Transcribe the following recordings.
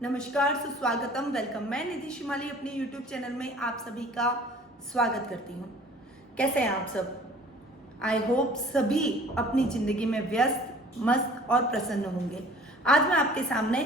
नमस्कार, सुस्वागतम, वेलकम। मैं निधि शिमाली अपने YouTube चैनल में आप सभी का स्वागत करती हूँ। कैसे हैं आप सब? आई होप सभी अपनी जिंदगी में व्यस्त, मस्त और प्रसन्न होंगे। आज मैं आपके सामने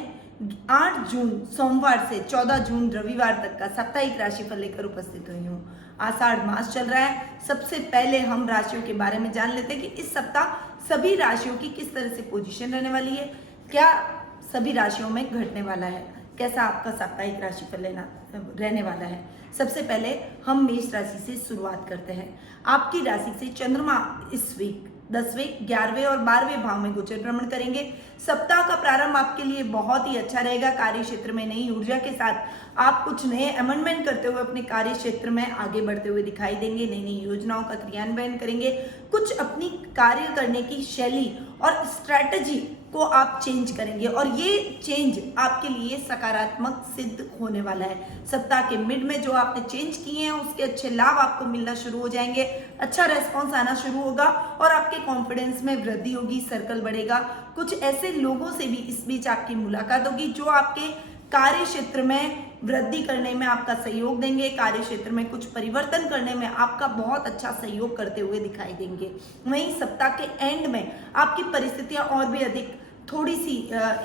8 जून सोमवार से 14 जून रविवार तक का साप्ताहिक राशिफल लेकर उपस्थित हुई हूँ। आषाढ़ मास चल रहा है। सबसे पहले हम राशियों के बारे में जान लेते हैं कि इस सप्ताह सभी राशियों की किस तरह से पोजीशन रहने वाली है, क्या सभी राशियों में घटने वाला है, कैसा आपका साप्ताहिक राशिफल लेना रहने वाला है। सबसे पहले हम मेष राशि से शुरुआत करते हैं। आपकी राशि से चंद्रमा इस वीक 10वें, 11वें और 12वें भाव में गोचर भ्रमण करेंगे। सप्ताह का प्रारंभ आपके लिए बहुत ही अच्छा रहेगा। कार्य क्षेत्र में नई ऊर्जा के साथ आप कुछ नए अमेंडमेंट करते हुए अपने कार्य क्षेत्र में आगे बढ़ते हुए दिखाई देंगे। नई नई योजनाओं का क्रियान्वयन करेंगे। कुछ अपनी कार्य करने की शैली और स्ट्रैटेजी को आप चेंज करेंगे और ये चेंज आपके लिए सकारात्मक सिद्ध होने वाला है। सप्ताह के मिड में जो आपने चेंज किए हैं उसके अच्छे लाभ आपको मिलना शुरू हो जाएंगे। अच्छा रेस्पॉन्स आना शुरू होगा और आपके कॉन्फिडेंस में वृद्धि होगी, सर्कल बढ़ेगा। कुछ ऐसे लोगों से भी इस बीच आपकी मुलाकात होगी जो आपके कार्य क्षेत्र में वृद्धि करने में आपका सहयोग देंगे। कार्य क्षेत्र में कुछ परिवर्तन करने में आपका बहुत अच्छा सहयोग करते हुए दिखाई देंगे। वहीं सप्ताह के एंड में आपकी परिस्थितियां और भी अधिक थोड़ी सी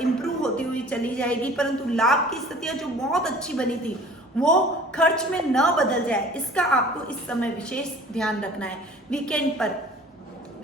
इम्प्रूव होती हुई चली जाएगी, परंतु लाभ की स्थितियां जो बहुत अच्छी बनी थी वो खर्च में न बदल जाए, इसका आपको इस समय विशेष ध्यान रखना है। वीकेंड पर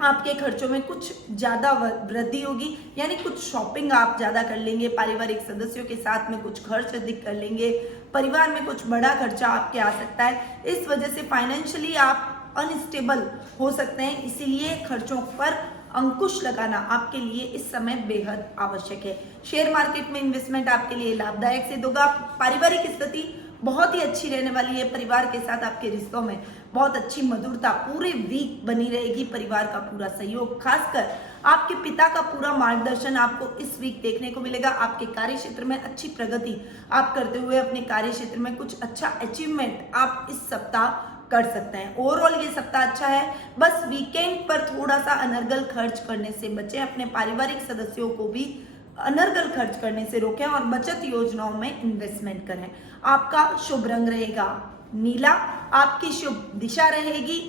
आपके खर्चों में कुछ ज्यादा वृद्धि होगी, यानी कुछ शॉपिंग आप ज्यादा कर लेंगे। पारिवारिक सदस्यों के साथ में कुछ खर्च अधिक कर लेंगे। परिवार में कुछ बड़ा खर्चा आपके आ सकता है। इस वजह से फाइनेंशियली आप अनस्टेबल हो सकते हैं, इसीलिए खर्चों पर अंकुश लगाना आपके लिए इस समय बेहद आवश्यक है। शेयर मार्केट में इन्वेस्टमेंट आपके लिए लाभदायक सिद्ध होगा। पारिवारिक स्थिति बहुत ही अच्छी रहने वाली है। परिवार के साथ आपके रिश्तों में बहुत अच्छी मधुरता पूरे वीक बनी रहेगी। परिवार का पूरा सहयोग, खासकर आपके पिता का पूरा मार्गदर्शन आपको इस वीक देखने को मिलेगा। आपके कार्य क्षेत्र में अच्छी प्रगति आप करते हुए अपने कार्य क्षेत्र में कुछ अच्छा अचीवमेंट आप इस सप्ताह कर सकते हैं। ओवरऑल ये सप्ताह अच्छा है। बस वीकेंड पर थोड़ा सा अनर्गल खर्च करने से बचें। अपने पारिवारिक सदस्यों को भी अनर्गल खर्च करने से रोकें और बचत योजनाओं में इन्वेस्टमेंट करें। आपका शुभ रंग रहेगा नीला। आपकी शुभ दिशा रहेगी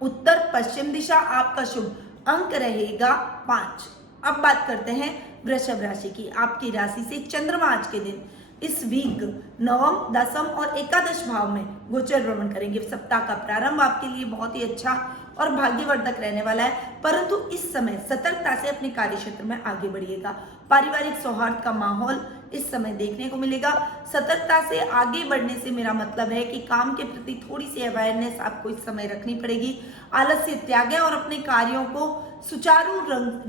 उत्तर पश्चिम दिशा। आपका शुभ अंक रहेगा 5। अब बात करते हैं वृषभ राशि की। आपकी राशि से चंद्रमा आज के दिन इस वीक 9, 10 और एकादश भाव में गोचर भ्रमण करेंगे। सप्ताह का प्रारंभ आपके लिए बहुत ही अच्छा और भाग्यवर्धक रहने वाला है, परंतु इस समय सतर्कता से अपने कार्य क्षेत्र में आगे बढ़िएगा। पारिवारिक सौहार्द का माहौल इस समय देखने को मिलेगा। सतर्कता से आगे बढ़ने से मेरा मतलब है कि काम के प्रति थोड़ी सी अवेयरनेस आपको इस समय रखनी पड़ेगी। आलस्य त्यागें और अपने कार्यों को सुचारू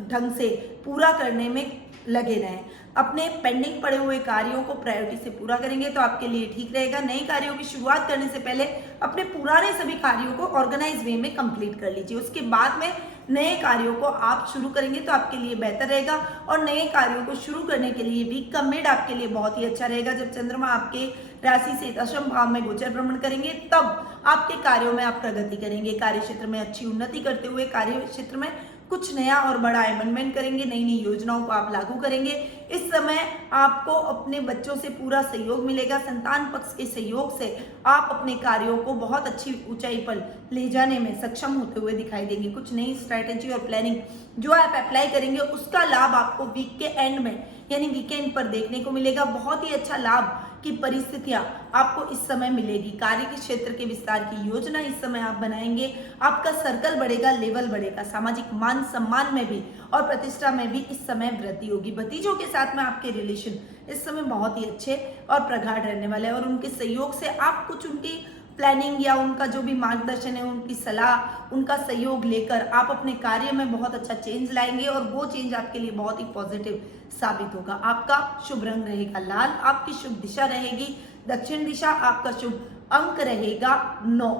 ढंग से पूरा करने में लगे रहें। अपने पेंडिंग पड़े हुए कार्यों को प्रायोरिटी से पूरा करेंगे तो आपके लिए ठीक रहेगा। नए कार्यों की शुरुआत करने से पहले अपने पुराने सभी कार्यों को ऑर्गेनाइज वे में कंप्लीट कर लीजिए। उसके बाद में नए कार्यों को आप शुरू करेंगे तो आपके लिए बेहतर रहेगा। और नए कार्यों को शुरू करने के लिए वीक का मिड आपके लिए बहुत ही अच्छा रहेगा। जब चंद्रमा आपके राशि से दशम भाव में गोचर भ्रमण करेंगे तब आपके कार्यों में आप प्रगति करेंगे। कार्य क्षेत्र में अच्छी उन्नति करते हुए कार्य क्षेत्र में कुछ नया और बड़ा अमेंडमेंट करेंगे। नई नई योजनाओं को आप लागू करेंगे। इस समय आपको अपने बच्चों से पूरा सहयोग मिलेगा। संतान पक्ष के सहयोग से आप अपने कार्यों को बहुत अच्छी ऊंचाई पर ले जाने में सक्षम होते हुए दिखाई देंगे। कुछ नई स्ट्रैटेजी और प्लानिंग जो आप अप्लाई करेंगे उसका लाभ आपको वीक के एंड में यानी वीकेंड पर देखने को मिलेगा। बहुत ही अच्छा लाभ की परिस्थितियां आपको इस समय मिलेगी। कार्य के क्षेत्र के विस्तार की योजना इस समय आप बनाएंगे। आपका सर्कल बढ़ेगा, लेवल बढ़ेगा। सामाजिक मान सम्मान में भी और प्रतिष्ठा में भी इस समय वृद्धि होगी। भतीजों के साथ में आपके रिलेशन इस समय बहुत ही अच्छे और प्रगाढ़ रहने वाले हैं और उनके सहयोग से आप कुछ उनकी प्लानिंग या उनका जो भी मार्गदर्शन है, उनकी सलाह, उनका सहयोग लेकर आप अपने कार्य में बहुत अच्छा चेंज लाएंगे और वो चेंज आपके लिए बहुत ही पॉजिटिव साबित होगा। आपका शुभ रंग रहेगा लाल। आपकी शुभ दिशा रहेगी दक्षिण दिशा। आपका शुभ अंक रहेगा 9।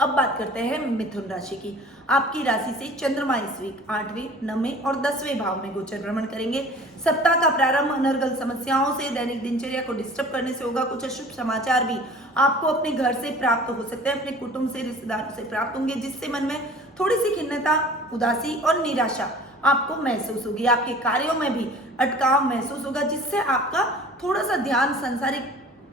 अब बात करते हैं मिथुन राशि की। आपकी राशि से चंद्रमा इस वीक 8वें, 9वें और 10वें भाव में गोचर भ्रमण करेंगे। सप्ताह का प्रारंभ अनर्गल समस्याओं से, दैनिक दिनचर्या को डिस्टर्ब करने से होगा। कुछ अशुभ समाचार भी आपको अपने घर से प्राप्त हो सकते हैं, अपने कुटुंब से, रिश्तेदारों से प्राप्त होंगे, जिससे मन में थोड़ी सी खिन्नता, उदासी और निराशा आपको महसूस होगी। आपके कार्यों में भी अटकाव महसूस होगा, जिससे आपका थोड़ा सा ध्यान सांसारिक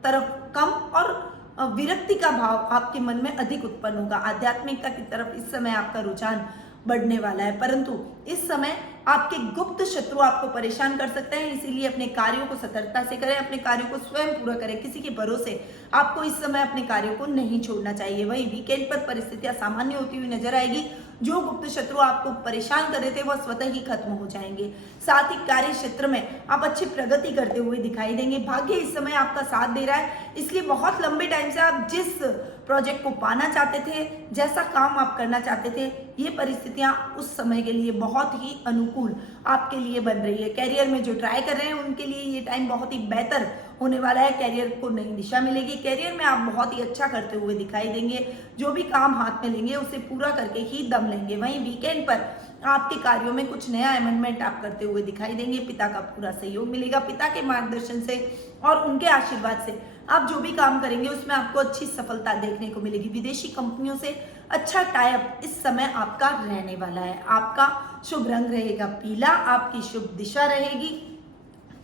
तरफ कम और विरक्ति का भाव आपके मन में अधिक उत्पन्न होगा। आध्यात्मिकता की तरफ इस समय आपका रुझान बढ़ने वाला है, परंतु इस समय आपके गुप्त शत्रु आपको परेशान कर सकते हैं, इसीलिए अपने कार्यों को सतर्कता से करें, अपने कार्यों को स्वयं पूरा करें। किसी के भरोसे आपको इस समय अपने कार्यों को नहीं छोड़ना चाहिए। वहीं वीकेंड पर परिस्थितियां सामान्य होती हुई नजर आएगी। जो गुप्त शत्रु आपको परेशान कर रहे थे वह स्वतः ही खत्म हो जाएंगे। साथ ही कार्य क्षेत्र में आप अच्छी प्रगति करते हुए दिखाई देंगे। भाग्य इस समय आपका साथ दे रहा है, इसलिए बहुत लंबे टाइम से आप जिस प्रोजेक्ट को पाना चाहते थे, जैसा काम आप करना चाहते थे, ये परिस्थितियां उस समय के लिए बहुत ही अनुकूल आपके लिए बन रही है। कैरियर में जो ट्राई कर रहे हैं उनके लिए ये टाइम बहुत ही बेहतर होने वाला है। कैरियर को नई दिशा मिलेगी। कैरियर में आप बहुत ही अच्छा करते हुए दिखाई देंगे। जो भी काम हाथ में लेंगे उसे पूरा करके ही दम लेंगे। वहीं वीकेंड पर आपके कार्यों में कुछ नया अमेंडमेंट आप करते हुए दिखाई देंगे। पिता का पूरा सहयोग मिलेगा। पिता के मार्गदर्शन से और उनके आशीर्वाद से आप जो भी काम करेंगे उसमें आपको अच्छी सफलता देखने को मिलेगी। विदेशी कंपनियों से अच्छा टाइप इस समय आपका रहने वाला है। आपका शुभ रंग रहेगा पीला। आपकी शुभ दिशा रहेगी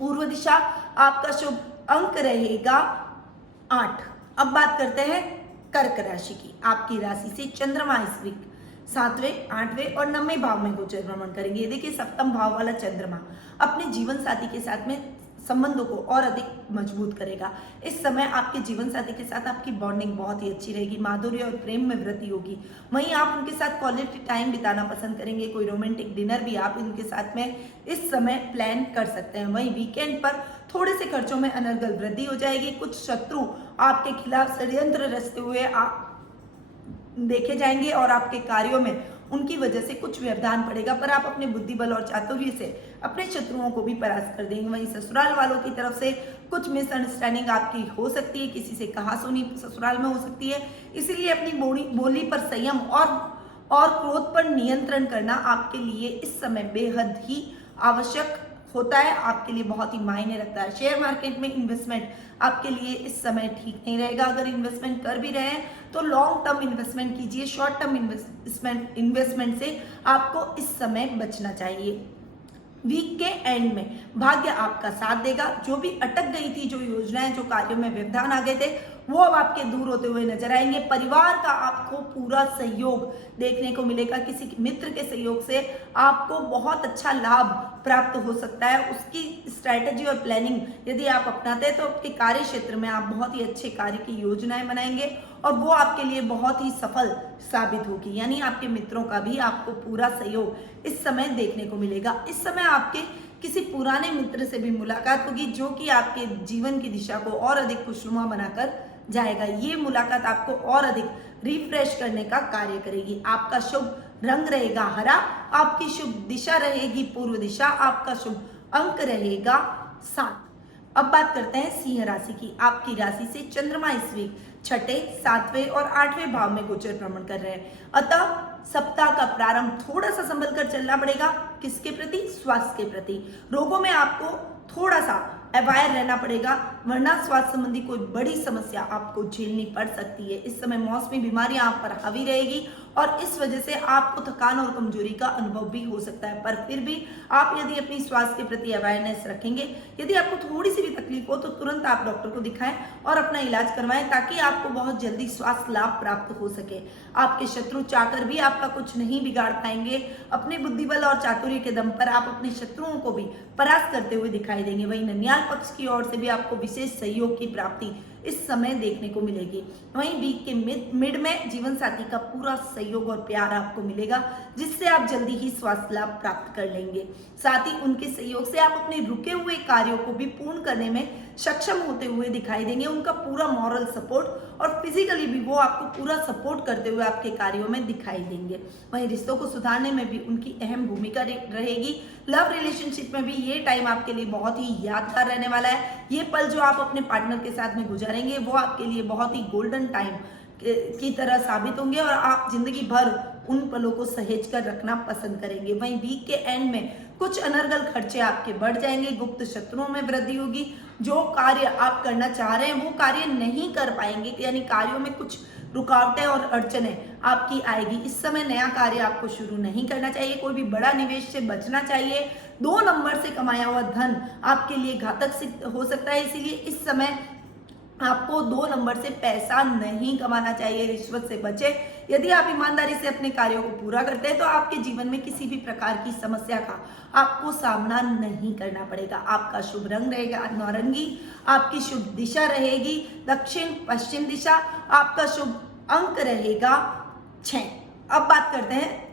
पूर्व दिशा। आपका शुभ अंक रहेगा 8। अब बात करते हैं कर्क राशि की। आपकी राशि से चंद्रमा इस वीक 7वें, 8वें और 9वें भाव में गोचर भ्रमण करेंगे। देखिए, सप्तम भाव वाला चंद्रमा अपने जीवन साथी के साथ में संबंधों को और अधिक मजबूत करेगा। इस समय आपके जीवन साथी के साथ आपकी बॉन्डिंग बहुत ही अच्छी रहेगी। माधुर्य और प्रेम में वृद्धि होगी। वहीं आप उनके साथ क्वालिटी टाइम बिताना पसंद करेंगे। कोई रोमांटिक डिनर भी आप उनके साथ में इस समय प्लान कर सकते हैं। वहीं वीकेंड पर थोड़े से खर्चों में अनर्गल वृद्धि हो जाएगी। कुछ शत्रु आपके खिलाफ षड्यंत्र रचते हुए देखे जाएंगे और आपके कार्यों में उनकी वजह से कुछ व्यवधान पड़ेगा, पर आप अपने बुद्धि बल और चातुर्य से अपने शत्रुओं को भी परास्त कर देंगे। वहीं ससुराल वालों की तरफ से कुछ मिसअंडरस्टैंडिंग आपकी हो सकती है। किसी से कहासुनी ससुराल में हो सकती है, इसीलिए अपनी बोली पर संयम और क्रोध पर नियंत्रण करना आपके लिए इस समय बेहद ही आवश्यक होता है। आपके लिए बहुत ही मायने रखता है। शेयर मार्केट में इन्वेस्टमेंट आपके लिए इस समय ठीक नहीं रहेगा। अगर इन्वेस्टमेंट कर भी रहे हैं तो लॉन्ग टर्म इन्वेस्टमेंट कीजिए। शॉर्ट टर्म इन्वेस्टमेंट से आपको इस समय बचना चाहिए। वीक के एंड में भाग्य आपका साथ देगा। जो भी अटक गई थी, जो योजनाएं, जो कार्यों में व्यवधान आ गए थे, वो अब आपके दूर होते हुए नजर आएंगे। परिवार का आपको पूरा सहयोग देखने को मिलेगा। किसी मित्र के सहयोग से आपको बहुत अच्छा लाभ प्राप्त हो सकता है। उसकी स्ट्रैटेजी और प्लानिंग यदि आप अपनाते हैं तो आपके कार्य क्षेत्र में आप बहुत ही अच्छे कार्य की योजनाएं बनाएंगे और वो आपके लिए बहुत ही सफल साबित होगी। यानी आपके मित्रों का भी आपको पूरा सहयोग इस समय देखने को मिलेगा। इस समय आपके किसी पुराने मित्र से भी मुलाकात होगी, जो कि आपके जीवन की दिशा को और अधिक खुशनुमा बनाकर जाएगा। ये मुलाकात आपको और अधिक रिफ्रेश करने का कार्य करेगी। आपका शुभ रंग रहेगा हरा। आपकी शुभ दिशा रहेगी पूर्व दिशा। आपका शुभ अंक रहेगा 7। अब बात करते हैं सिंह राशि की। आपकी राशि से चंद्रमा इस वीक 6ठे, 7वें और 8वें भाव में गोचर भ्रमण कर रहे हैं। अतः सप्ताह का प्रारंभ थोड़ा सा संभल कर चलना पड़ेगा। किसके प्रति? स्वास्थ्य के प्रति। रोगों में आपको थोड़ा सा अवायर रहना पड़ेगा, वरना स्वास्थ्य संबंधी कोई बड़ी समस्या आपको झेलनी पड़ सकती है। इस समय मौसमी बीमारियां आप पर हावी रहेगी और इस वजह से आपको थकान और कमजोरी का अनुभव भी हो सकता है। पर फिर भी आप यदि अपनी स्वास्थ्य के प्रति अवेयरनेस रखेंगे, यदि आपको थोड़ी सी भी तकलीफ हो तो तुरंत आप डॉक्टर को दिखाएं और अपना इलाज करवाएं, ताकि आपको बहुत जल्दी स्वास्थ्य लाभ प्राप्त हो सके। आपके शत्रु चाहकर भी आपका कुछ नहीं बिगाड़ पाएंगे। अपने बुद्धिबल और चातुर्य के दम पर आप अपने शत्रुओं को भी परास्त करते हुए दिखाई देंगे। वहीं ननियाल पक्ष की ओर से भी आपको विशेष सहयोग की प्राप्ति इस समय देखने को मिलेगी। वहीं वीक के मिड में जीवन साथी का पूरा सहयोग और प्यार आपको मिलेगा, जिससे आप जल्दी ही स्वास्थ्य लाभ प्राप्त कर लेंगे। साथ ही उनके सहयोग से आप अपने रुके हुए कार्यों को भी पूर्ण करने में सक्षम होते हुए दिखाई देंगे। उनका पूरा मॉरल सपोर्ट और फिजिकली भी वो आपको पूरा सपोर्ट करते हुए आपके कार्यों में दिखाई देंगे। वहीं रिश्तों को सुधारने में भी उनकी अहम भूमिका रहेगी। लव रिलेशनशिप में भी ये टाइम आपके लिए बहुत ही यादगार रहने वाला है। ये पल जो आप अपने पार्टनर के साथ में गुजारेंगे वो आपके लिए बहुत ही गोल्डन टाइम की तरह साबित होंगे और आप जिंदगी भर उन पलों को सहेज कर रखना पसंद करेंगे। वहीं वीक के एंड में कुछ अनर्गल खर्चे आपके बढ़ जाएंगे। गुप्त शत्रुओं में वृद्धि होगी। जो कार्य आप करना चाह रहे हैं वो कार्य नहीं कर पाएंगे, यानी कार्यों में कुछ रुकावटें और अड़चनें आपकी आएगी। इस समय नया कार्य आपको शुरू नहीं करना चाहिए, कोई भी बड़ा निवेश से बचना चाहिए। 2 नंबर से कमाया हुआ धन आपके लिए घातक सिद्ध हो सकता है, इसीलिए इस समय आपको 2 नंबर से पैसा नहीं कमाना चाहिए। रिश्वत से बचे। यदि आप ईमानदारी से अपने कार्यों को पूरा करते हैं तो आपके जीवन में किसी भी प्रकार की समस्या का आपको सामना नहीं करना पड़ेगा। आपका शुभ रंग रहेगा नारंगी, आपकी शुभ दिशा रहेगी दक्षिण पश्चिम दिशा, आपका शुभ अंक रहेगा 6। अब बात करते हैं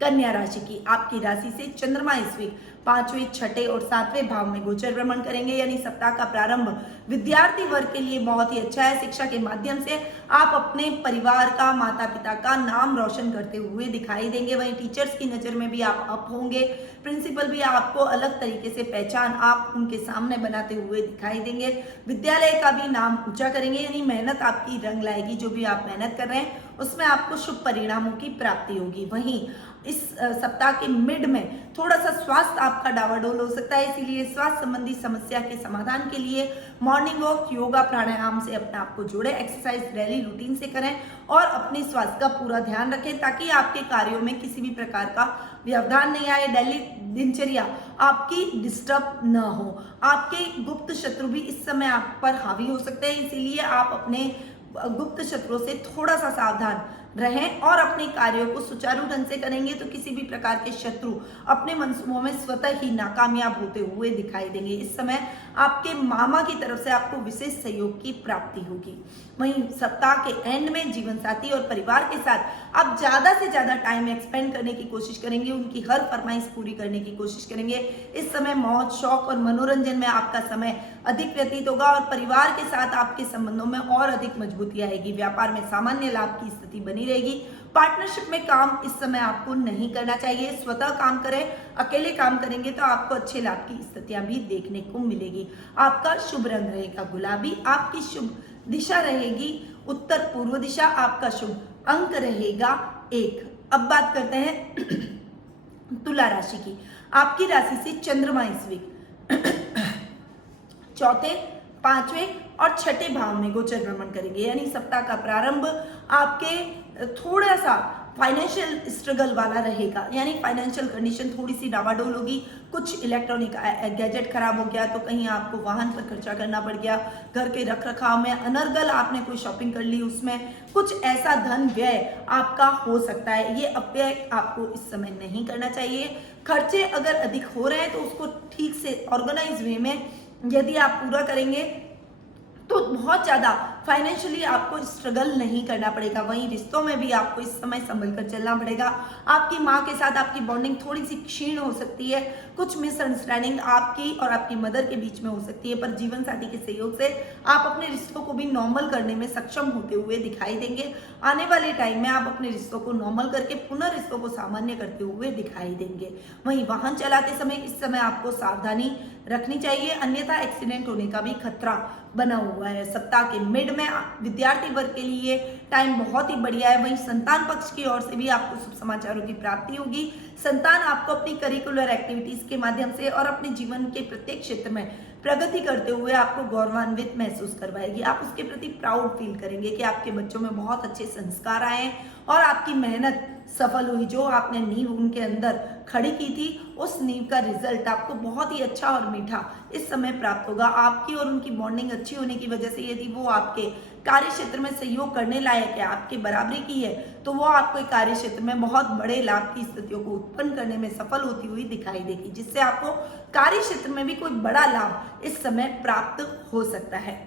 कन्या राशि की। आपकी राशि से चंद्रमा इस वीक 5वें, 6ठे और 7वें भाव में गोचर भ्रमण करेंगे, यानी सप्ताह का प्रारंभ विद्यार्थी वर्ग के लिए बहुत ही अच्छा है। शिक्षा के माध्यम से आप अपने परिवार का, माता पिता का नाम रोशन करते हुए दिखाई देंगे। वहीं टीचर्स की नज़र में भी आप अप होंगे। प्रिंसिपल भी आपको अलग तरीके से पहचान आप उनके सामने बनाते हुए दिखाई देंगे। विद्यालय का भी नाम ऊंचा करेंगे, यानी मेहनत आपकी रंग लाएगी। जो भी आप मेहनत कर रहे हैं उसमें आपको शुभ परिणामों की प्राप्ति होगी। वहीं इस सप्ताह के मिड में थोड़ा सा स्वास्थ्य आपका डावाडोल हो सकता है, इसीलिए स्वास्थ्य संबंधी समस्या के समाधान के लिए मॉर्निंग वॉक, योगा, प्राणायाम से अपने आप को जोड़े, एक्सरसाइज डेली रूटीन से करें और अपने स्वास्थ्य का पूरा ध्यान रखें ताकि आपके कार्यों में किसी भी प्रकार का व्यवधान नहीं आए। डेली दिनचर्या आपकी डिस्टर्ब न हो। आपके गुप्त शत्रु भी इस समय आप पर हावी हो सकते हैं, इसीलिए आप अपने गुप्त शत्रुओं से थोड़ा सा सावधान रहें और अपने कार्यों को सुचारू ढंग से करेंगे तो किसी भी प्रकार के शत्रु अपने मंसूबों में स्वतः ही नाकामयाब होते हुए दिखाई देंगे। इस समय आपके मामा की तरफ से आपको विशेष सहयोग की प्राप्ति होगी। वहीं सप्ताह के एंड में जीवन साथी और परिवार के साथ आप ज्यादा से ज्यादा टाइम एक्सपेंड करने की कोशिश करेंगे, उनकी हर फरमाइश पूरी करने की कोशिश करेंगे। इस समय मौज, शौक और मनोरंजन में आपका समय अधिक व्यतीत होगा और परिवार के साथ आपके संबंधों में और अधिक मजबूती आएगी। व्यापार में सामान्य लाभ की स्थिति बनी रहेगी। पार्टनरशिप में काम इस समय आपको नहीं करना चाहिए, स्वतः काम करें। अकेले काम करेंगे तो आपको अच्छे लाभ की स्थितियां भी देखने को मिलेगी। आपका शुभ रंग रहेगा गुलाबी, आपकी शुभ दिशा रहेगी उत्तर पूर्व दिशा, आपका शुभ अंक रहेगा 1। अब बात करते हैं तुला राशि की। आपकी राशि से चंद्रमा इस वीक 4थे, 5वें और 6ठे भाव में गोचर भ्रमण करेंगे, यानी सप्ताह का प्रारंभ आपके थोड़ा सा फाइनेंशियल स्ट्रगल वाला रहेगा, यानी फाइनेंशियल कंडीशन थोड़ी सी डावाडोल होगी। कुछ इलेक्ट्रॉनिक गैजेट खराब हो गया तो कहीं आपको वाहन पर खर्चा करना पड़ गया, घर के रख रखाव में अनर्गल आपने कोई शॉपिंग कर ली, उसमें कुछ ऐसा धन व्यय आपका हो सकता है। ये अपव्यय आपको इस समय नहीं करना चाहिए। खर्चे अगर अधिक हो रहे हैं तो उसको ठीक से ऑर्गेनाइज वे में यदि आप पूरा करेंगे तो बहुत ज़्यादा फाइनेंशियली आपको स्ट्रगल नहीं करना पड़ेगा। वहीं रिश्तों में भी आपको इस समय संभल कर चलना पड़ेगा। आपकी माँ के साथ आपकी बॉन्डिंग थोड़ी सी क्षीण हो सकती है, कुछ मिसअंडरस्टैंडिंग आपकी और आपकी मदर के बीच में हो सकती है, पर जीवन साथी के सहयोग से आप अपने रिश्तों को भी नॉर्मल करने में सक्षम होते हुए दिखाई देंगे। आने वाले टाइम में आप अपने रिश्तों को नॉर्मल करके पुनः रिश्तों को सामान्य करते हुए दिखाई देंगे। वहीं वाहन चलाते समय इस समय आपको सावधानी रखनी चाहिए, अन्यथा एक्सीडेंट होने का भी खतरा बना हुआ है। सप्ताह के मिड में विद्यार्थी वर्ग के लिए टाइम बहुत ही बढ़िया है। वहीं संतान पक्ष की ओर से भी आपको शुभ समाचारों की प्राप्ति होगी। संतान आपको अपनी करिकुलर एक्टिविटीज के माध्यम से और अपने जीवन के प्रत्येक क्षेत्र में प्रगति करते हुए आपको गौरवान्वित महसूस करवाएगी। आप उसके प्रति प्राउड फील करेंगे कि आपके बच्चों में बहुत अच्छे संस्कार आए हैं और आपकी मेहनत सफल हुई। जो आपने नींव उनके अंदर खड़ी की थी, उस नींव का रिजल्ट आपको बहुत ही अच्छा और मीठा इस समय प्राप्त होगा। आपकी और उनकी बॉन्डिंग अच्छी होने की वजह से यदि वो आपके कार्य क्षेत्र में सहयोग करने लायक है, आपके बराबरी की है, तो वो आपको कार्य क्षेत्र में बहुत बड़े लाभ की स्थितियों को उत्पन्न करने में सफल होती हुई दिखाई देगी, जिससे आपको कार्य क्षेत्र में भी कोई बड़ा लाभ इस समय प्राप्त हो सकता है।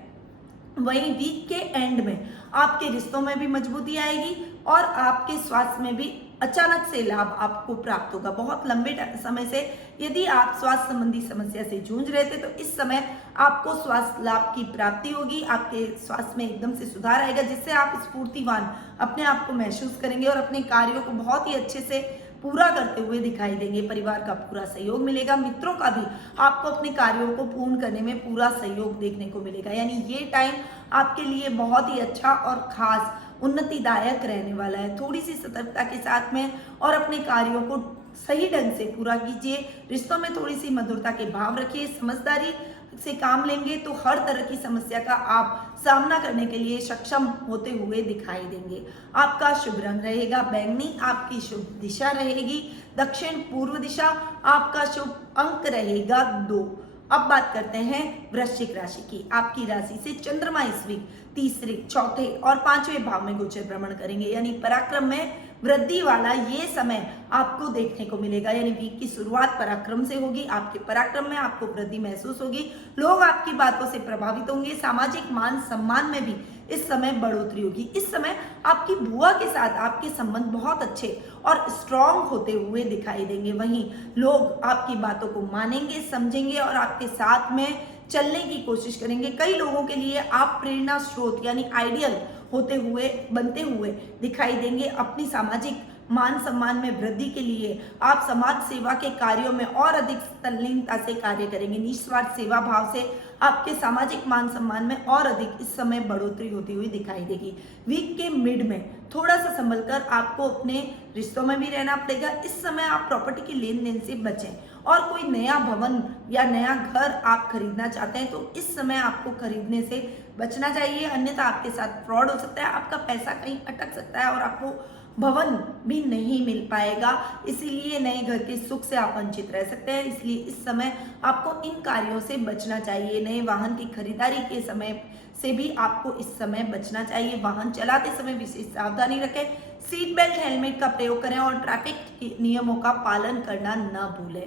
वहीं वीक के एंड में आपके रिश्तों में भी मजबूती आएगी और आपके स्वास्थ्य में भी अचानक से लाभ आपको प्राप्त होगा। बहुत लंबे समय से यदि आप स्वास्थ्य संबंधी समस्या से जूझ रहे थे तो इस समय आपको स्वास्थ्य लाभ की प्राप्ति होगी। आपके स्वास्थ्य में एकदम से सुधार आएगा, जिससे आप स्फूर्तिवान अपने आप को महसूस करेंगे और अपने कार्यों को बहुत ही अच्छे से पूरा करते हुए दिखाई देंगे। परिवार का पूरा सहयोग मिलेगा, मित्रों का भी आपको अपने कार्यों को पूर्ण करने में पूरा सहयोग देखने को मिलेगा। यानी ये टाइम आपके लिए बहुत ही अच्छा और खास उन्नतिदायक रहने वाला है। थोड़ी सी सतर्कता के साथ में और अपने कार्यों को सही ढंग से पूरा कीजिए। रिश्तों में थोड़ी सी मधुरता के भाव रखिए, समझदारी से काम लेंगे तो हर तरह की समस्या का आप सामना करने के लिए सक्षम होते हुए दिखाई देंगे। आपका शुभ रंग रहेगा बैंगनी, आपकी शुभ दिशा रहेगी दक्षिण पूर्व दिशा, आपका शुभ अंक रहेगा 2। अब बात करते हैं वृश्चिक राशि की। आपकी राशि से चंद्रमा इस वीक तीसरे, चौथे और पांचवें भाव में गोचर भ्रमण करेंगे, यानी पराक्रम में वृद्धि वाला ये समय आपको देखने को मिलेगा। यानी वीक की शुरुआत पराक्रम से होगी, आपके पराक्रम में आपको वृद्धि महसूस होगी, लोग आपकी बातों से प्रभावित होंगे, सामाजिक मान सम्मान में भी इस समय बढ़ोतरी होगी। इस समय आपकी बुआ के साथ आपके संबंध बहुत अच्छे और स्ट्रांग होते हुए दिखाई देंगे। वहीं लोग आपकी बातों को मानेंगे, समझेंगे और आपके साथ में चलने की कोशिश करेंगे। कई लोगों के लिए आप प्रेरणा स्रोत यानी आइडियल होते हुए बनते हुए दिखाई देंगे। अपनी सामाजिक मान सम्मान में वृद्धि के लिए आप समाज सेवा के कार्यों में और अधिक तल्लीनता से कार्य करेंगे। निस्वार्थ सेवा भाव से आपके सामाजिक मान सम्मान में और अधिक इस समय बढ़ोतरी होती हुई दिखाई देगी। वीक के मिड में थोड़ा सा संभल कर आपको अपने रिश्तों में भी रहना पड़ेगा। इस समय आप प्रॉपर्टी के लेन देन से बचें और कोई नया भवन या नया घर आप खरीदना चाहते हैं तो इस समय आपको खरीदने से बचना चाहिए, अन्यथा आपके साथ फ्रॉड हो सकता है, आपका पैसा कहीं अटक सकता है और आपको भवन भी नहीं मिल पाएगा। इसीलिए नए घर के सुख से आप वंचित रह सकते हैं, इसलिए इस समय आपको इन कार्यों से बचना चाहिए। नए वाहन की खरीदारी के समय से भी आपको इस समय बचना चाहिए। वाहन चलाते समय विशेष सावधानी रखें, सीट बेल्ट हेलमेट का प्रयोग करें और ट्रैफिक के नियमों का पालन करना न भूलें।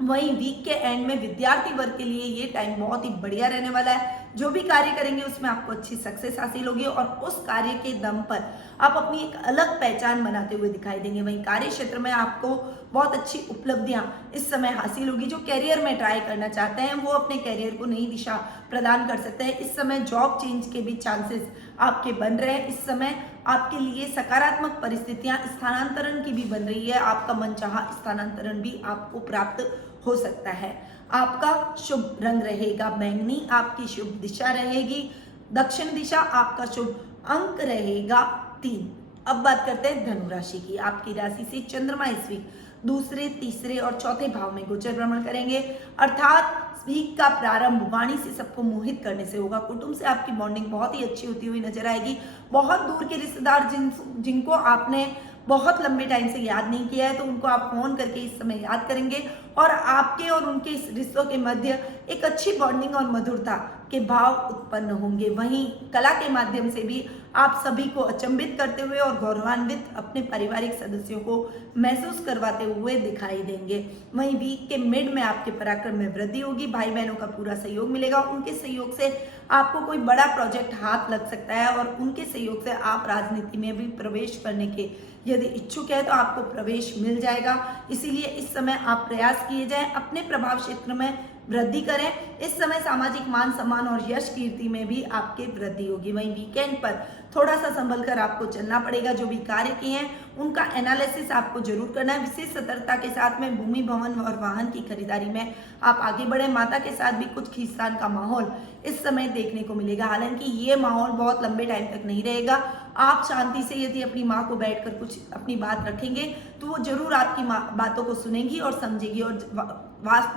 वहीं वीक के एंड में विद्यार्थी वर्ग के लिए ये टाइम बहुत ही बढ़िया रहने वाला है। जो भी कार्य करेंगे उसमें आपको अच्छी सक्सेस हासिल होगी और उस कार्य के दम पर आप अपनी एक अलग पहचान बनाते हुए दिखाई देंगे। वहीं कार्य क्षेत्र में आपको बहुत अच्छी उपलब्धियां इस समय हासिल होगी। जो कैरियर में ट्राई करना चाहते हैं वो अपने कैरियर को नई दिशा प्रदान कर सकते हैं। इस समय जॉब चेंज के भी चांसेस आपके बन रहे हैं। इस समय आपके लिए सकारात्मक परिस्थितियां स्थानांतरण की भी बन रही है। आपका मनचाहा स्थानांतरण भी आपको प्राप्त हो सकता है। आपका शुभ रंग रहेगा बैंगनी, आपकी शुभ दिशा रहेगी दक्षिण दिशा, आपका शुभ अंक रहेगा 3। अब बात करते हैं धनु राशि की। आपकी राशि से चंद्रमा इस वीक दूसरे, तीसरे और चौथे भाव में गोचर भ्रमण करेंगे, अर्थात वीक का प्रारंभ वाणी से सबको मोहित करने से होगा। कुटुंब से आपकी बॉन्डिंग बहुत ही अच्छी होती हुई नजर आएगी। बहुत दूर के रिश्तेदार जिनको आपने बहुत लंबे टाइम से याद नहीं किया है तो उनको आप फोन करके इस समय याद करेंगे और आपके और उनके इस रिश्तों के मध्य एक अच्छी बॉन्डिंग और मधुरता के भाव उत्पन्न होंगे। वहीं कला के माध्यम से भी आप सभी को अचंभित करते हुए और गौरवान्वित अपने पारिवारिक सदस्यों को महसूस करवाते हुए दिखाई देंगे। वहीं वीक के मिड में आपके पराक्रम में वृद्धि होगी, भाई बहनों का पूरा सहयोग मिलेगा। उनके सहयोग से आपको कोई बड़ा प्रोजेक्ट हाथ लग सकता है और उनके सहयोग से आप राजनीति में भी प्रवेश करने के यदि इच्छुक है तो आपको प्रवेश मिल जाएगा। इसीलिए इस समय आप प्रयास किए जाएं, अपने प्रभाव क्षेत्र में वृद्धि करें। इस समय सामाजिक मान सम्मान और यश कीर्ति में भी आपके वृद्धि होगी। वहीं वीकेंड पर थोड़ा सा संभल कर आपको चलना पड़ेगा। जो भी कार्य किए हैं उनका एनालिसिस आपको जरूर करना है। विशेष सतर्कता के साथ में भूमि भवन और वाहन की खरीदारी में आप आगे बढ़े। माता के साथ भी कुछ खींचतान का माहौल इस समय देखने को मिलेगा, हालांकि ये माहौल बहुत लंबे टाइम तक नहीं रहेगा। आप शांति से यदि अपनी माँ को बैठकर कुछ अपनी बात रखेंगे तो वो जरूर आपकी बातों को सुनेगी और समझेगी और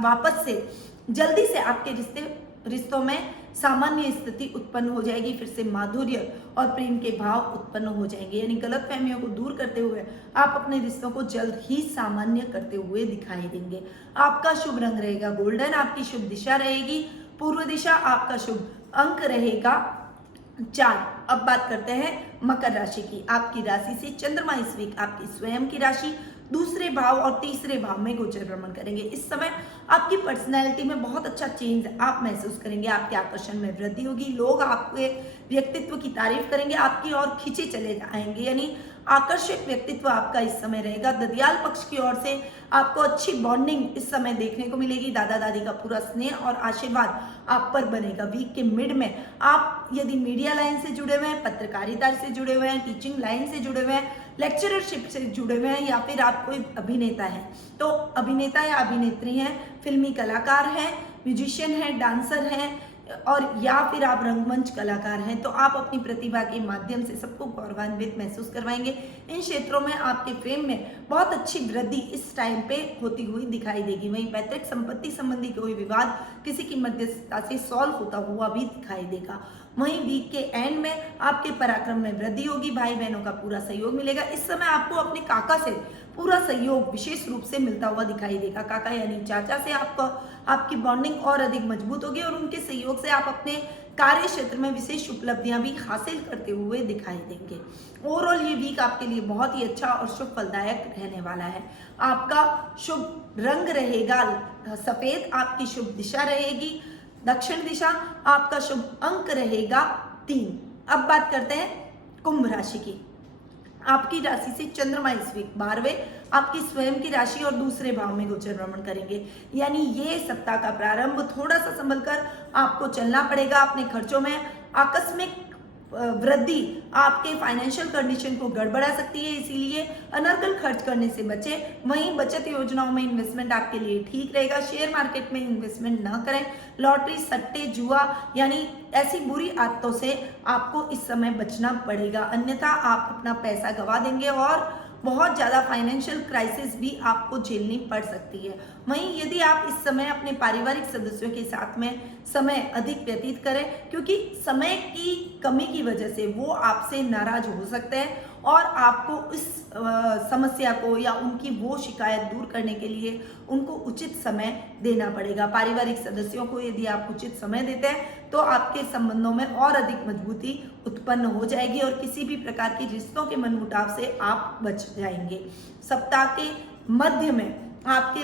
वापस से जल्दी से आपके रिश्तों में सामान्य स्थिति उत्पन्न हो जाएगी। फिर से माधुर्य और प्रेम के भाव उत्पन्न हो जाएंगे, यानी गलत फहमियों को दूर करते हुए आप अपने रिश्तों को जल्द ही सामान्य करते हुए दिखाई देंगे। आपका शुभ रंग रहेगा गोल्डन, आपकी शुभ दिशा रहेगी पूर्व दिशा, आपका शुभ अंक रहेगा 4। अब बात करते हैं मकर राशि की। आपकी राशि से चंद्रमा इस वीक आपकी स्वयं की राशि दूसरे भाव और तीसरे भाव में गोचर भ्रमण करेंगे। इस समय आपकी पर्सनैलिटी में बहुत अच्छा चेंज आप महसूस करेंगे। आपके आकर्षण में वृद्धि होगी, लोग आपके व्यक्तित्व की तारीफ करेंगे, आपकी ओर खींचे चले जाएंगे, यानी आकर्षक व्यक्तित्व आपका इस समय रहेगा। ददियाल पक्ष की ओर से आपको अच्छी बॉन्डिंग इस समय देखने को मिलेगी। दादा दादी का पूरा स्नेह और आशीर्वाद आप पर बनेगा। वीक के मिड में आप यदि मीडिया लाइन से जुड़े हुए हैं, पत्रकारिता से जुड़े हुए हैं, टीचिंग लाइन से जुड़े हुए हैं, लेक्चरशिप से जुड़े हुए हैं या फिर आप कोई अभिनेता हैं तो अभिनेता या अभिनेत्री हैं, फिल्मी कलाकार हैं, म्यूजिशियन हैं, डांसर हैं, और या फिर आप रंगमंच कलाकार हैं तो आप अपनी प्रतिभा के माध्यम से सबको गौरवान्वित महसूस करवाएंगे। इन क्षेत्रों में आपके फेम में बहुत अच्छी वृद्धि इस टाइम पे होती हुई दिखाई देगी। वहीं पैतृक संपत्ति संबंधी कोई विवाद किसी की मध्यस्थता से सॉल्व होता हुआ भी दिखाई देगा। वहीं वीक के एंड में आपके पराक्रम में वृद्धि होगी, भाई बहनों का पूरा सहयोग मिलेगा। इस समय आपको अपने काका से पूरा सहयोग विशेष रूप से मिलता हुआ दिखाई देगा। काका यानी चाचा से आपकी बॉन्डिंग और अधिक मजबूत होगी और उनके सहयोग से आप अपने कार्य क्षेत्र में विशेष उपलब्धियां भी हासिल करते हुए दिखाई देंगे। ओवरऑल ये वीक आपके लिए बहुत ही अच्छा और शुभ फलदायक रहने वाला है। आपका शुभ रंग रहेगा सफेद, आपकी शुभ दिशा रहेगी दक्षिण दिशा, आपका शुभ अंक रहेगा 3। अब बात करते हैं कुंभ राशि की। आपकी राशि से चंद्रमा इस वीक 12वें आपकी स्वयं की राशि और दूसरे भाव में गोचर भ्रमण करेंगे। यानी ये सप्ताह का प्रारंभ थोड़ा सा संभल कर आपको चलना पड़ेगा। अपने खर्चों में आकस्मिक वृद्धि आपके फाइनेंशियल कंडीशन को गड़बड़ा सकती है, इसीलिए अनर्गल खर्च करने से बचें। वहीं बचत योजनाओं में इन्वेस्टमेंट आपके लिए ठीक रहेगा। शेयर मार्केट में इन्वेस्टमेंट न करें। लॉटरी, सट्टे, जुआ यानी ऐसी बुरी आदतों से आपको इस समय बचना पड़ेगा, अन्यथा आप अपना पैसा गंवा देंगे और बहुत ज़्यादा फाइनेंशियल क्राइसिस भी आपको झेलनी पड़ सकती है। वहीं यदि आप इस समय अपने पारिवारिक सदस्यों के साथ में समय अधिक व्यतीत करें, क्योंकि समय की कमी की वजह से वो आपसे नाराज हो सकते हैं और आपको इस समस्या को या उनकी वो शिकायत दूर करने के लिए उनको उचित समय देना पड़ेगा। पारिवारिक सदस्यों को यदि आप उचित समय देते हैं तो आपके संबंधों में और अधिक मजबूती उत्पन्न हो जाएगी और किसी भी प्रकार के रिश्तों के मनमुटाव से आप बच जाएंगे। सप्ताह के मध्य में आपके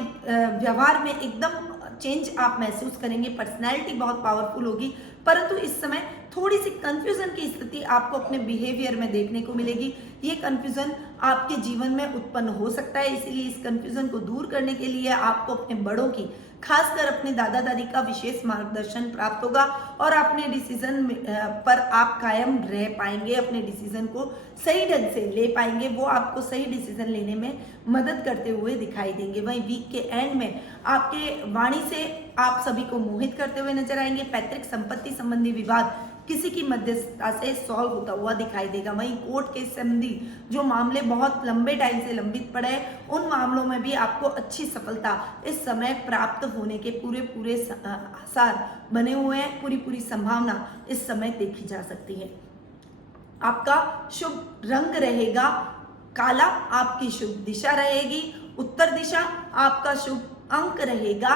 व्यवहार में एकदम चेंज आप महसूस करेंगे। पर्सनैलिटी बहुत पावरफुल होगी, परंतु इस समय थोड़ी सी कंफ्यूजन की स्थिति आपको अपने बिहेवियर में देखने को मिलेगी। ये कंफ्यूजन आपके जीवन में उत्पन्न हो सकता है, इसीलिए इस कंफ्यूजन को दूर करने के लिए आपको अपने बड़ों की, खासकर अपने दादा दादी का विशेष मार्गदर्शन प्राप्त होगा और अपने डिसीजन पर आप कायम रह पाएंगे, अपने डिसीजन को सही ढंग से ले पाएंगे। वो आपको सही डिसीजन लेने में मदद करते हुए दिखाई देंगे। वहीं वीक के एंड में आपके वाणी से आप सभी को मोहित करते हुए नजर आएंगे। पैतृक संपत्ति संबंधी विवाद किसी की मध्यस्थता से सॉल्व होता हुआ दिखाई देगा। वहीं कोर्ट के संबंधी जो मामले बहुत लंबे टाइम से लंबित पड़े हैं, उन मामलों में भी आपको अच्छी सफलता इस समय प्राप्त होने के पूरे आसार बने हुए हैं। पूरी संभावना इस समय देखी जा सकती है। आपका शुभ रंग रहेगा काला, आपकी शुभ दिशा रहेगी उत्तर दिशा, आपका शुभ अंक रहेगा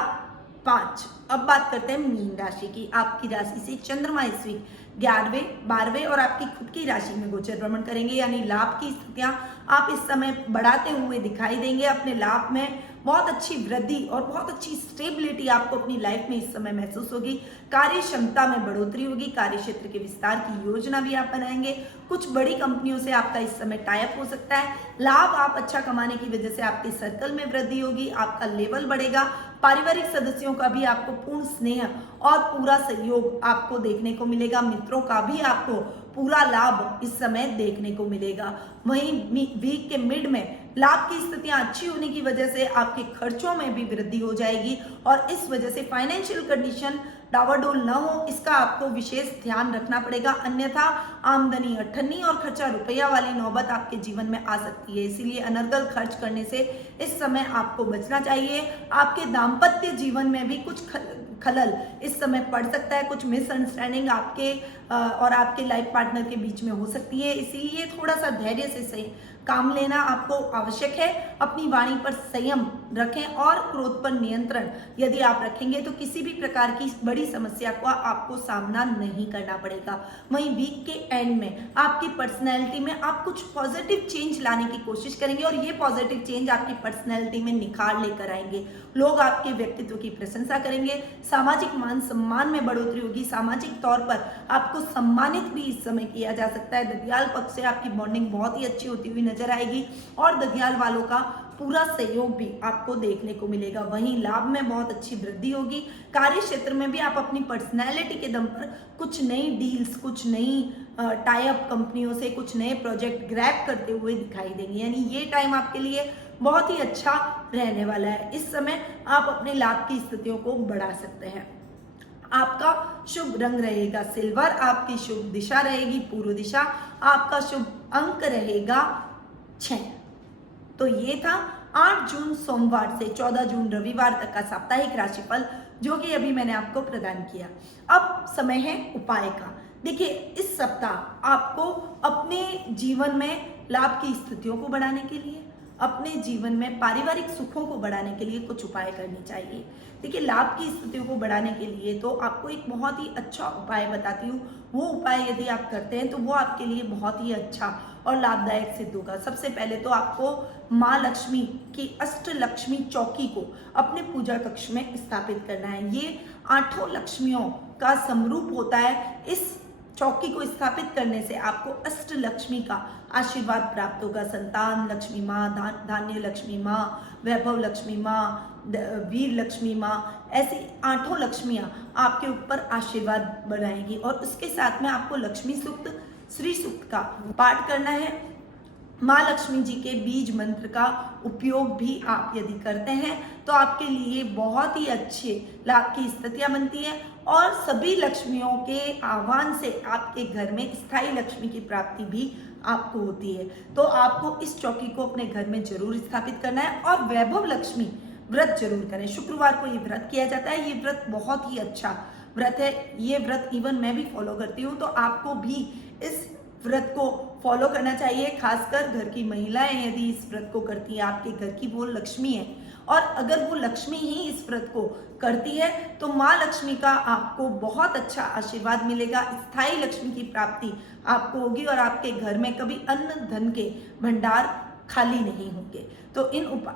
5। अब बात करते हैं मीन राशि की। आपकी राशि से चंद्रमा इस वीक 11वें 12वें और आपकी खुद की राशि में गोचर भ्रमण करेंगे, यानी लाभ की स्थितियां आप इस समय बढ़ाते हुए दिखाई देंगे। अपने लाभ में बहुत अच्छी वृद्धि और बहुत अच्छी स्टेबिलिटी आपको अपनी लाइफ में इस समय महसूस होगी। कार्य क्षमता में बढ़ोतरी होगी। कार्य क्षेत्र के विस्तार की योजना भी आप बनाएंगे। कुछ बड़ी कंपनियों से आपका इस समय टाई अप हो सकता है। लाभ आप अच्छा कमाने की वजह से आपके सर्कल में वृद्धि होगी, आपका लेवल बढ़ेगा। पारिवारिक सदस्यों का भी आपको पूर्ण स्नेह और पूरा सहयोग आपको देखने को मिलेगा। मित्रों का भी आपको पूरा लाभ इस समय देखने को मिलेगा। वहीं वीक के मिड में लाभ की स्थितियां अच्छी होने की वजह से आपके खर्चों में भी वृद्धि हो जाएगी और इस वजह से फाइनेंशियल कंडीशन डावाडोल न हो, इसका आपको विशेष ध्यान रखना पड़ेगा, अन्यथा आमदनी अठन्नी और खर्चा रुपया वाली नौबत आपके जीवन में आ सकती है। इसीलिए अनर्गल खर्च करने से इस समय आपको बचना चाहिए। आपके दाम्पत्य जीवन में भी कुछ खलल इस समय पड़ सकता है। कुछ मिसअंडरस्टैंडिंग आपके और आपके लाइफ पार्टनर के बीच में हो सकती है, इसीलिए थोड़ा सा धैर्य से सही काम लेना आपको आवश्यक है। अपनी वाणी पर संयम रखें और क्रोध पर नियंत्रण यदि आप रखेंगे तो किसी भी प्रकार की बड़ी समस्या का आपको सामना नहीं करना पड़ेगा। वहीं वीक के एंड में आपकी पर्सनैलिटी में आप कुछ पॉजिटिव चेंज लाने की कोशिश करेंगे और ये पॉजिटिव चेंज आपकी पर्सनैलिटी में निखार लेकर आएंगे। लोग आपके व्यक्तित्व की प्रशंसा करेंगे। सामाजिक मान सम्मान में बढ़ोतरी होगी। सामाजिक तौर पर आपको सम्मानित भी इस समय किया जा सकता है। ददियाल पक्ष से आपकी बॉन्डिंग बहुत ही अच्छी होती हुई नजर आएगी और ददियाल वालों का पूरा सहयोग भी आपको देखने को मिलेगा। वहीं लाभ में बहुत अच्छी वृद्धि होगी। कार्य क्षेत्र में भी आप अपनी पर्सनैलिटी के दम पर कुछ नई डील्स, कुछ नई टाई अप कंपनियों से कुछ नए प्रोजेक्ट ग्रैब करते हुए दिखाई देंगे। यानी ये टाइम आपके लिए बहुत ही अच्छा रहने वाला है। इस समय आप अपने लाभ की स्थितियों को बढ़ा सकते हैं। आपका शुभ रंग रहेगा सिल्वर, आपकी शुभ दिशा रहेगी पूर्व दिशा, आपका शुभ अंक रहेगा 6। तो ये था 8 जून सोमवार से 14 जून रविवार तक का साप्ताहिक राशिफल, जो कि अभी मैंने आपको प्रदान किया। अब समय है उपाय का। देखिए, इस सप्ताह आपको अपने जीवन में लाभ की स्थितियों को बढ़ाने के लिए, अपने जीवन में पारिवारिक सुखों को बढ़ाने के लिए कुछ उपाय करने चाहिए। देखिए, लाभ की स्थितियों को बढ़ाने के लिए तो आपको एक बहुत ही अच्छा उपाय बताती हूँ। वो उपाय यदि आप करते हैं तो वो आपके लिए बहुत ही अच्छा और लाभदायक सिद्ध होगा। सबसे पहले तो आपको माँ लक्ष्मी की अष्टलक्ष्मी चौकी को अपने पूजा कक्ष में स्थापित करना है। ये 8 लक्ष्मियों का समरूप होता है। इस चौकी को स्थापित करने से आपको अष्ट लक्ष्मी का आशीर्वाद प्राप्त होगा। संतान लक्ष्मी माँ, धान्य लक्ष्मी माँ, वैभव लक्ष्मी माँ, वीर लक्ष्मी माँ, ऐसी 8 लक्ष्मियाँ आपके ऊपर आशीर्वाद बढ़ाएंगी। और उसके साथ में आपको लक्ष्मी सूक्त, श्री सूक्त का पाठ करना है। माँ लक्ष्मी जी के बीज मंत्र का उपयोग भी आप यदि करते हैं तो आपके लिए बहुत ही अच्छे लाभ की स्थितियां बनती हैं और सभी लक्ष्मियों के आह्वान से आपके घर में स्थायी लक्ष्मी की प्राप्ति भी आपको होती है। तो आपको इस चौकी को अपने घर में जरूर स्थापित करना है और वैभव लक्ष्मी व्रत जरूर करें। शुक्रवार को ये व्रत किया जाता है। ये व्रत बहुत ही अच्छा व्रत है। ये व्रत इवन मैं भी फॉलो करती हूँ, तो आपको भी इस व्रत को फॉलो करना चाहिए। खासकर घर की महिलाएं यदि इस व्रत को करती है, आपके घर की वो लक्ष्मी है, और अगर वो लक्ष्मी ही इस व्रत को करती है तो माँ लक्ष्मी का आपको बहुत अच्छा आशीर्वाद मिलेगा। स्थायी लक्ष्मी की प्राप्ति आपको होगी और आपके घर में कभी अन्न धन के भंडार खाली नहीं होंगे। तो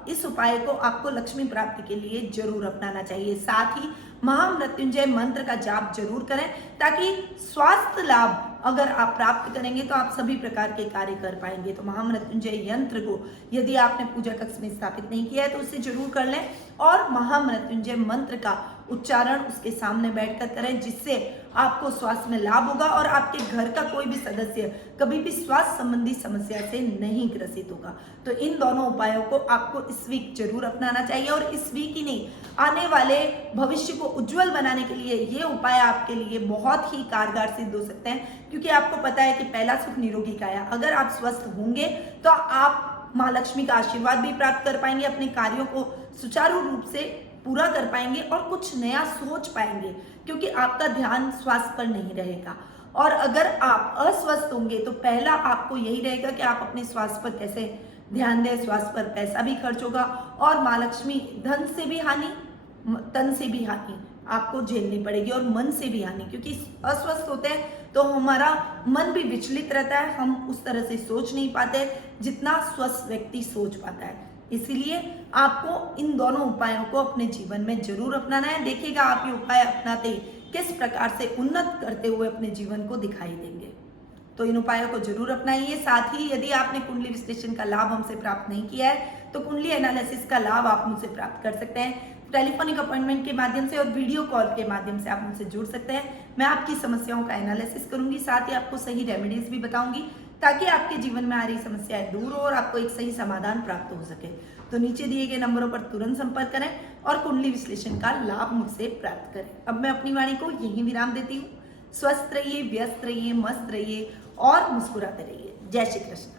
इस उपाय को आपको लक्ष्मी प्राप्ति के लिए जरूर अपनाना चाहिए। साथ ही महामृत्युंजय मंत्र का जाप जरूर करें, ताकि स्वास्थ्य लाभ अगर आप प्राप्त करेंगे तो आप सभी प्रकार के कार्य कर पाएंगे। तो महामृत्युंजय यंत्र को यदि आपने पूजा कक्ष में स्थापित नहीं किया है तो उसे जरूर कर लें और महामृत्युंजय मंत्र का उच्चारण उसके सामने बैठकर करें, जिससे आपको स्वास्थ्य में लाभ होगा और आपके घर का कोई भी सदस्य कभी भी स्वास्थ्य संबंधी समस्या से नहीं ग्रसित होगा। तो इन दोनों उपायों को आपको इस वीक जरूर अपनाना चाहिए और इस वीक ही नहीं, आने वाले भविष्य को उज्जवल बनाने के लिए ये उपाय आपके लिए बहुत ही कारगर सिद्ध हो सकते हैं। क्योंकि आपको पता है कि पहला सुख निरोगी काया। अगर आप स्वस्थ होंगे तो आप माँ लक्ष्मी का आशीर्वाद भी प्राप्त कर पाएंगे, अपने कार्यों को सुचारू रूप से पूरा कर पाएंगे और कुछ नया सोच पाएंगे, क्योंकि आपका ध्यान स्वास्थ्य पर नहीं रहेगा। और अगर आप अस्वस्थ होंगे तो पहला आपको यही रहेगा कि आप अपने स्वास्थ्य पर कैसे ध्यान दें। स्वास्थ्य पर पैसा भी खर्च होगा और माँ लक्ष्मी धन से भी हानि, तन से भी हानि आपको झेलनी पड़ेगी और मन से भी हानि, क्योंकि अस्वस्थ होते हैं तो हमारा मन भी विचलित रहता है। हम उस तरह से सोच नहीं पाते जितना स्वस्थ व्यक्ति सोच पाता है। इसीलिए आपको इन दोनों उपायों को अपने जीवन में जरूर अपनाना है। देखिएगा आप ये उपाय अपनाते किस प्रकार से उन्नत करते हुए अपने जीवन को दिखाई देंगे। तो इन उपायों को जरूर अपनाइए। साथ ही यदि आपने कुंडली विश्लेषण का लाभ हमसे प्राप्त नहीं किया है तो कुंडली एनालिसिस का लाभ आप मुझसे प्राप्त कर सकते हैं। टेलीफोनिक अपॉइंटमेंट के माध्यम से और वीडियो कॉल के माध्यम से आप मुझसे जुड़ सकते हैं। मैं आपकी समस्याओं का एनालिसिस करूंगी, साथ ही आपको सही रेमेडीज भी बताऊंगी, ताकि आपके जीवन में आ रही समस्याएं दूर हो और आपको एक सही समाधान प्राप्त हो सके। तो नीचे दिए गए नंबरों पर तुरंत संपर्क करें और कुंडली विश्लेषण का लाभ मुझसे प्राप्त करें। अब मैं अपनी वाणी को यहीं विराम देती हूँ। स्वस्थ रहिए, व्यस्त रहिए, मस्त रहिए और मुस्कुराते रहिए। जय श्री कृष्ण।